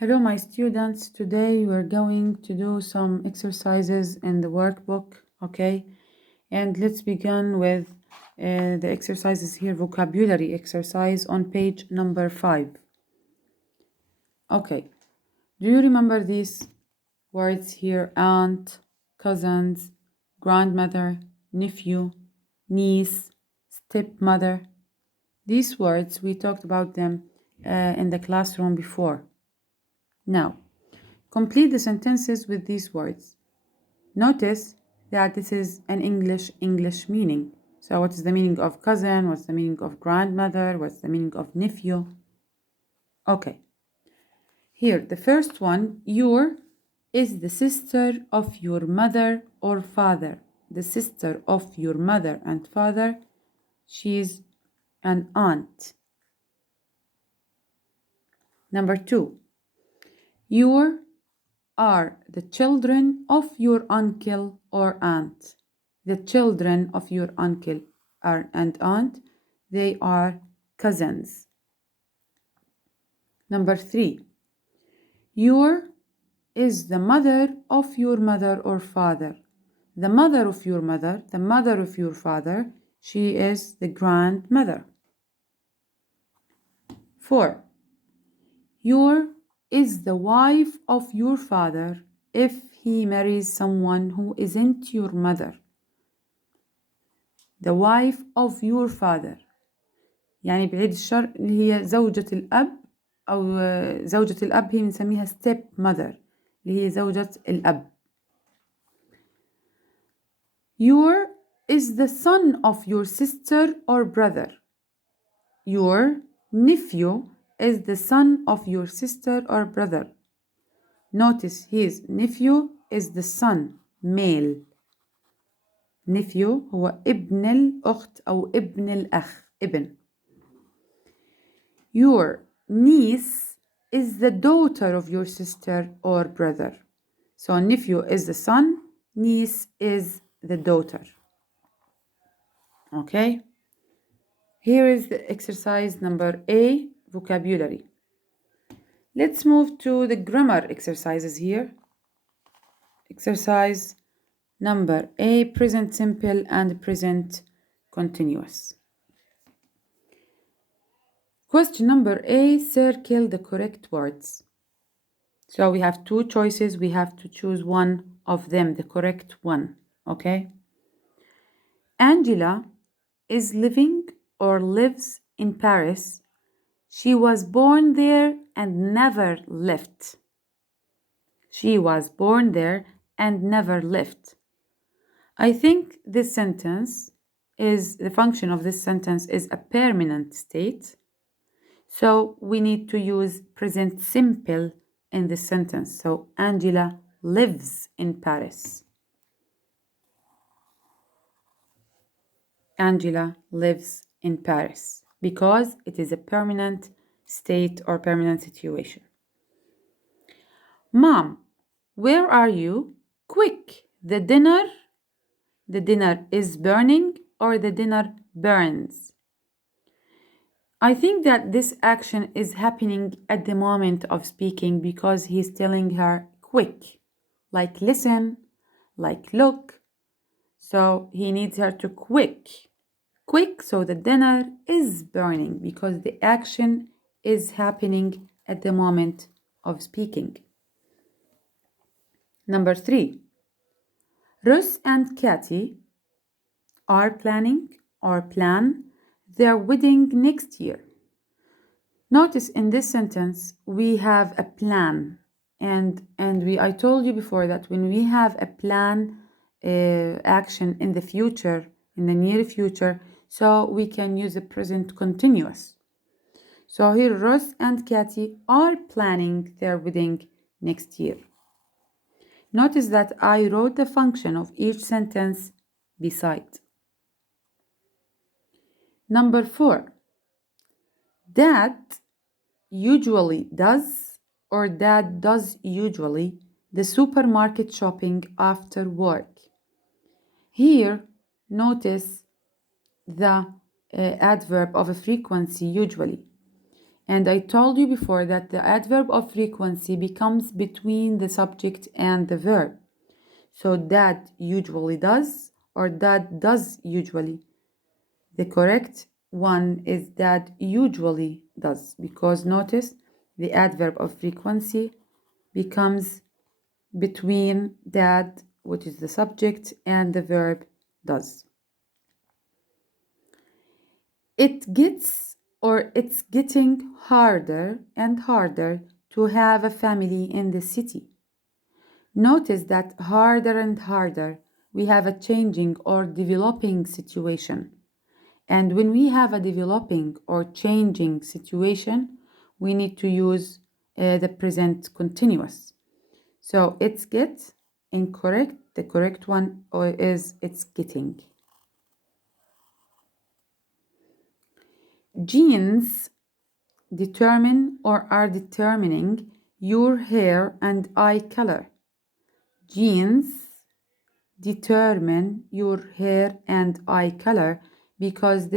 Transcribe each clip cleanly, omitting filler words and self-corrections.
Hello, my students. Today we're going to do some exercises in the workbook, okay? And let's begin with the exercises here, vocabulary exercise on page number 5. Okay, do you remember these words here? Aunt, cousins, grandmother, nephew, niece, stepmother. These words, we talked about them in the classroom before. Now, complete the sentences with these words. Notice that this is an English meaning. So what is the meaning of cousin? What's the meaning of grandmother? What's the meaning of nephew? Okay. Here, the first one, your is the sister of your mother or father. The sister of your mother and father, she's an aunt. Number 2, your are the children of your uncle or aunt. The children of your uncle and aunt, they are cousins. Number 3, your is the mother of your mother or father. The mother of your mother, the mother of your father, she is the grandmother. 4, your is the wife of your father if he marries someone who isn't your mother. The wife of your father يعني بعيد الشر اللي هي زوجة الأب أو زوجة الأب هي بنسميها step mother اللي هي زوجة الأب. Your is the son of your sister or brother. Your nephew is the son of your sister or brother. Notice his nephew is the son, male. nephew هو ابن الأخت أو ابن الأخ ابن. Your niece is the daughter of your sister or brother. So nephew is the son, niece is the daughter. Okay? Here is the exercise number A, vocabulary. Let's move to the grammar exercises here. Exercise number A, present simple and present continuous. Question number A, circle the correct words. So we have two choices. We have to choose one of them, the correct one. Okay? Angela is living or lives in Paris. She was born there and never left. She was born there and never left. I think this sentence is, the function of this sentence is a permanent state. So we need to use present simple in this sentence. So Angela lives in Paris. Angela lives in Paris because it is a permanent state or permanent situation. Mom, where are you? Quick, the dinner is burning or the dinner burns. I think that this action is happening at the moment of speaking because he's telling her quick, like listen, like look. So he needs her to quick, so the dinner is burning because the action is happening at the moment of speaking. Number 3, Russ and Katie are planning or plan their wedding next year. Notice in this sentence we have a plan, and I told you before that when we have a plan action in the future, in the near future, so we can use the present continuous. So here Ross and Katie are planning their wedding next year. Notice that I wrote the function of each sentence beside. Number 4, Dad usually does or Dad does usually the supermarket shopping after work. Here, notice the adverb of a frequency usually. And I told you before that the adverb of frequency becomes between the subject and the verb. So that usually does, or that does usually. The correct one is that usually does, because notice the adverb of frequency becomes between that, which is the subject, and the verb does. It's getting harder and harder to have a family in the city. Notice that harder and harder, we have a changing or developing situation. And when we have a developing or changing situation, we need to use the present continuous. So it's get incorrect. The correct one is it's getting. Genes determine or are determining your hair and eye color. Genes determine your hair and eye color because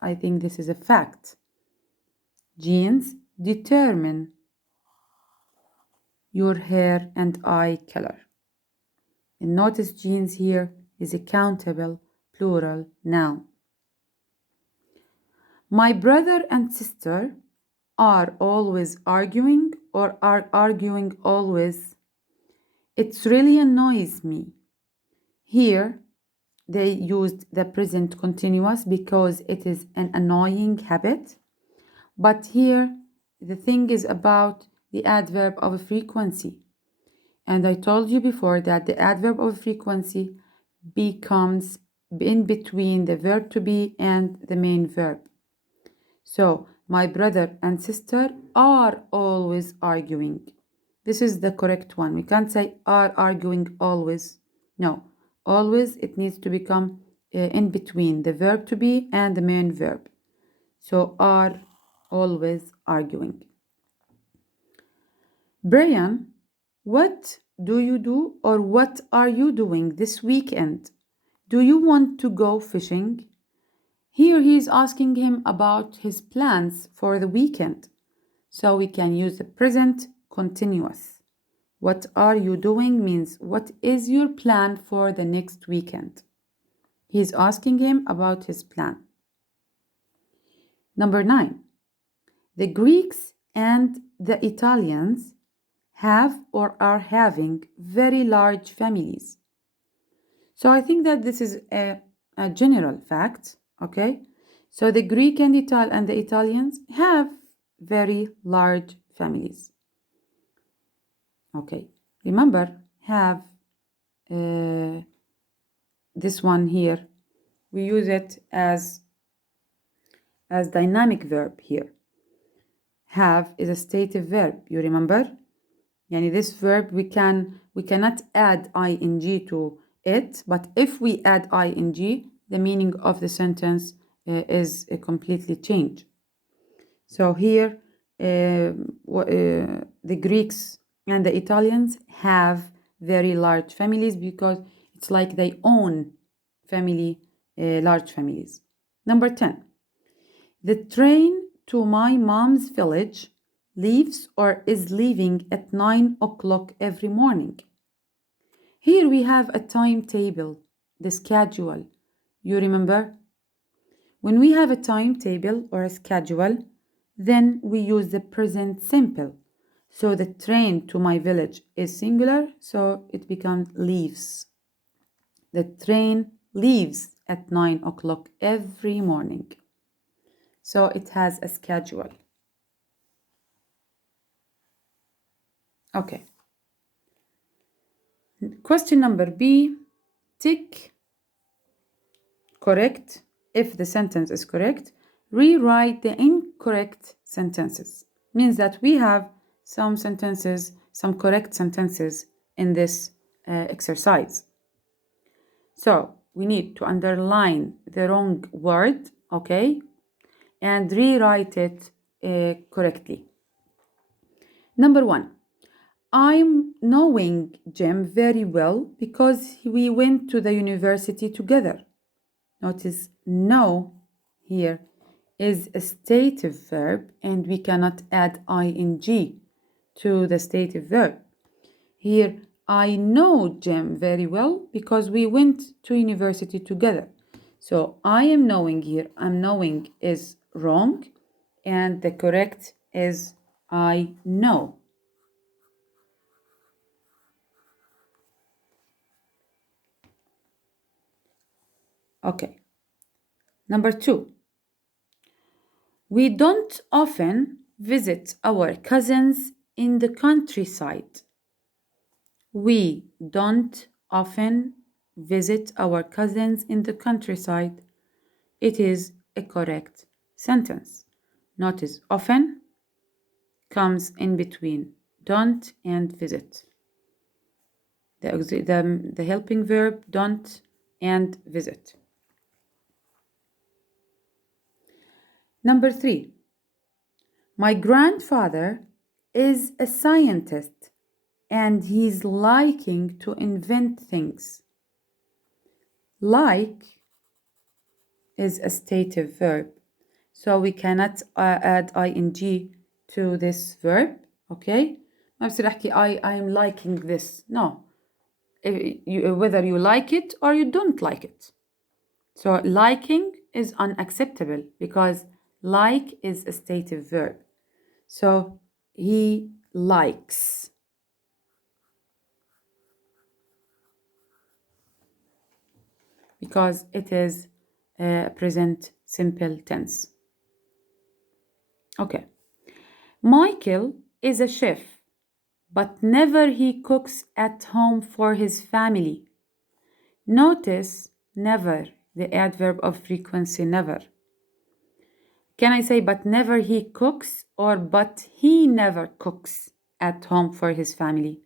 I think this is a fact. Genes determine your hair and eye color. And notice genes here is a countable plural noun. My brother and sister are always arguing or are arguing always. It really annoys me. Here they used the present continuous because it is an annoying habit. But here the thing is about the adverb of frequency. And I told you before that the adverb of frequency becomes in between the verb to be and the main verb. So, my brother and sister are always arguing. This is the correct one. We can't say are arguing always. No, always it needs to become in between the verb to be and the main verb. So, are always arguing. Brian, what do you do or what are you doing this weekend? Do you want to go fishing? Here he is asking him about his plans for the weekend. So we can use the present continuous. What are you doing means what is your plan for the next weekend? He is asking him about his plan. Number 9. The Greeks and the Italians have or are having very large families. So I think that this is a general fact, okay? So the Greek and the Italians have very large families. Okay, remember, have this one here. We use it as dynamic verb here. Have is a stative verb, you remember? Yani this verb we cannot add ing to it, but if we add ing, the meaning of the sentence is completely changed. So here the Greeks and the Italians have very large families because it's like they own large families. Number 10. The train to my mom's village leaves or is leaving at 9 o'clock every morning. Here we have a timetable, the schedule. You remember? When we have a timetable or a schedule, then we use the present simple. So the train to my village is singular, so it becomes leaves. The train leaves at 9 o'clock every morning. So it has a schedule. Okay. Question number B. Tick correct if the sentence is correct. Rewrite the incorrect sentences. Means that we have some correct sentences in this exercise. So we need to underline the wrong word, okay, and rewrite it correctly. Number 1. I'm knowing Jim very well because we went to the university together. Notice know here is a stative verb and we cannot add ing to the stative verb. Here, I know Jim very well because we went to university together. So I am knowing here, I'm knowing is wrong and the correct is I know. Okay. Number 2. We don't often visit our cousins in the countryside. We don't often visit our cousins in the countryside. It is a correct sentence. Notice often comes in between don't and visit. The helping verb don't and visit. Number 3. My grandfather is a scientist and he's liking to invent things. Like is a stative verb. So we cannot add ing to this verb. Okay? ما بصير أحكي I'm liking this. No. Whether you like it or you don't like it. So liking is unacceptable because like is a stative verb. So he likes. Because it is a present simple tense. Okay. Michael is a chef, but never he cooks at home for his family. Notice never, the adverb of frequency never. Can I say but never he cooks or but he never cooks at home for his family?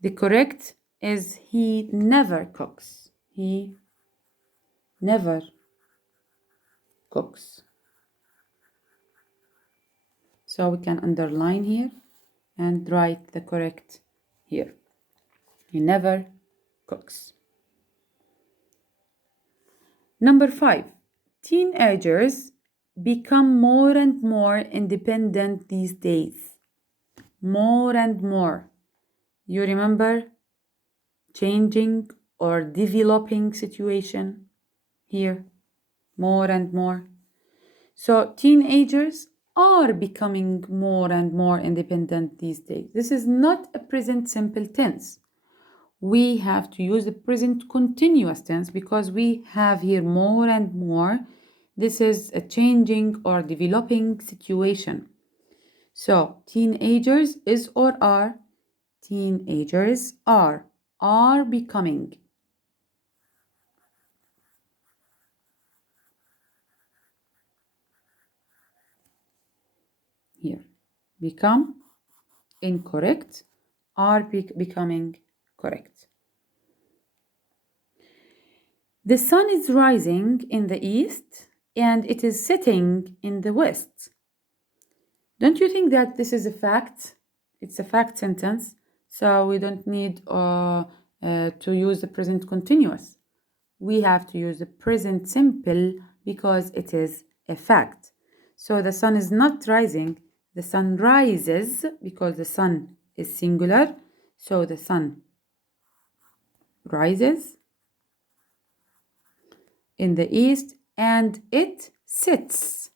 The correct is he never cooks. He never cooks. So we can underline here and write the correct here. He never cooks. Number 5. Teenagers become more and more independent these days. More and more. You remember changing or developing situation here. More and more. So teenagers are becoming more and more independent these days. This is not a present simple tense. We have to use the present continuous tense because we have here more and more. This is a changing or developing situation. So teenagers is or are. Teenagers are becoming. Here, become incorrect, are becoming correct. The sun is rising in the east and it is setting in the west. Don't you think that this is a fact? It's a fact sentence, so we don't need to use the present continuous. We have to use the present simple because it is a fact. So the sun is not rising, the sun rises because the sun is singular. So the sun rises in the east and it sits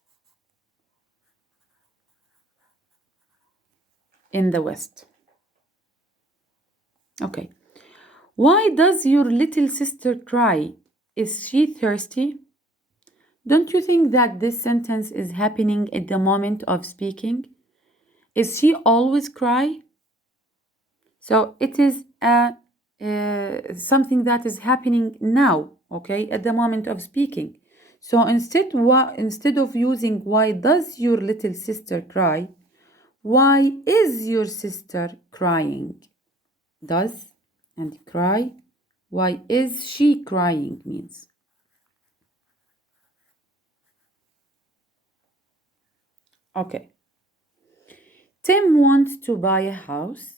in the west. Okay. Why does your little sister cry? Is she thirsty? Don't you think that this sentence is happening at the moment of speaking? Is she always cry? So it is something that is happening now, okay, at the moment of speaking. So instead of using why does your little sister cry, why is your sister crying? Does and cry. Why is she crying means. Okay. Tim wants to buy a house,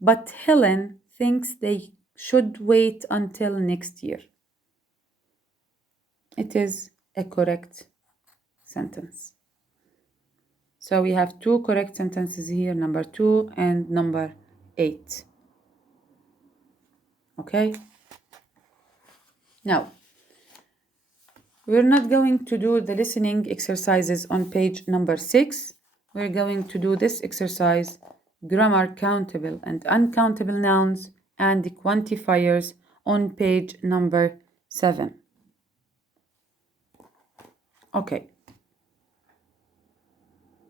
but Helen thinks they should wait until next year. It is a correct sentence. So we have two correct sentences here, number 2 and number 8. Okay? Now, we're not going to do the listening exercises on page number 6. We're going to do this exercise, grammar countable and uncountable nouns and quantifiers, on page number 7. Okay.